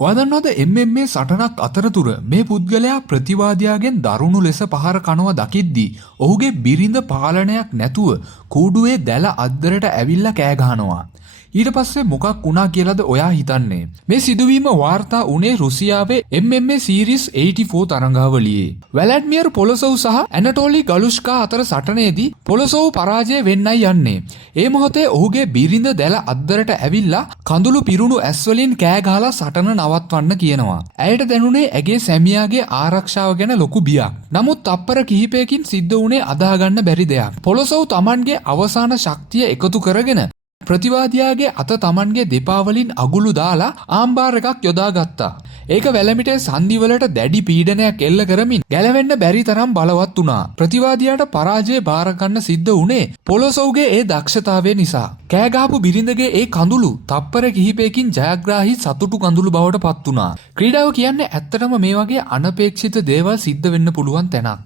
ඔයා දන්නවද MMA සටනක් අතරතුර මේ පුද්ගලයා ප්‍රතිවාදියාගෙන් දරුණු ලෙස පහර කනවා දකිද්දී ඔහුගේ බිරිඳ පාලනයක් නැතුව කූඩුවේ දැල අද්දරට ඇවිල්ලා කෑ ගහනවා. ඊට පස්සේ මොකක් වුණා කියලාද ඔයා හිතන්නේ? මේ සිදුවීම වාර්තා වුණේ රුසියාවේ MMA සීරීස් 84 තරඟාවලියේ. වැලඩ්මියර් පොලොසොව් සහ ඇනටෝලි ගලුෂ්කා අතර සටනේදී පොලොසොව් පරාජය වෙන්නයි යන්නේ. ඒ මොහොතේ ඔහුගේ බිරිඳ දැල අද්දරට ඇවිල්ලා කඳුළු පිරුණු ඇස් වලින් කෑ ගහලා සටන නවත්වන්න කියනවා. ඇයට දැනුනේ ඇගේ සැමියාගේ ආරක්ෂාව ගැන ලොකු බියක්. නමුත් තප්පර කිහිපයකින් සිද්ධ වුණේ අදාහ ගන්න බැරි දෙයක්. පොලොසොව් Tamanගේ අවසාන ශක්තිය එකතු කරගෙන ප්‍රතිවාදියාගේ අත Tamanගේ දෙපා වලින් අගුළු දාලා ආම්බාර් එකක් යොදා ගත්තා. ඒක වැලමිටේ සංදිවලට දැඩි පීඩනයක් එල්ල කරමින් ගැලවෙන්න බැරි තරම් බලවත් වුණා. ප්‍රතිවාදියාට පරාජය බාර ගන්න සිද්ධ වුණේ පොලොසොව්ගේ ඒ දක්ෂතාවය නිසා. කෑ ගහපු බිරිඳගේ ඒ කඳුළු තප්පර කිහිපයකින් ජයග්‍රාහී සතුටු කඳුළු බවට පත් වුණා. ක්‍රීඩාව කියන්නේ ඇත්තටම මේ වගේ අනපේක්ෂිත දේවල් සිද්ධ වෙන්න පුළුවන් තැනක්.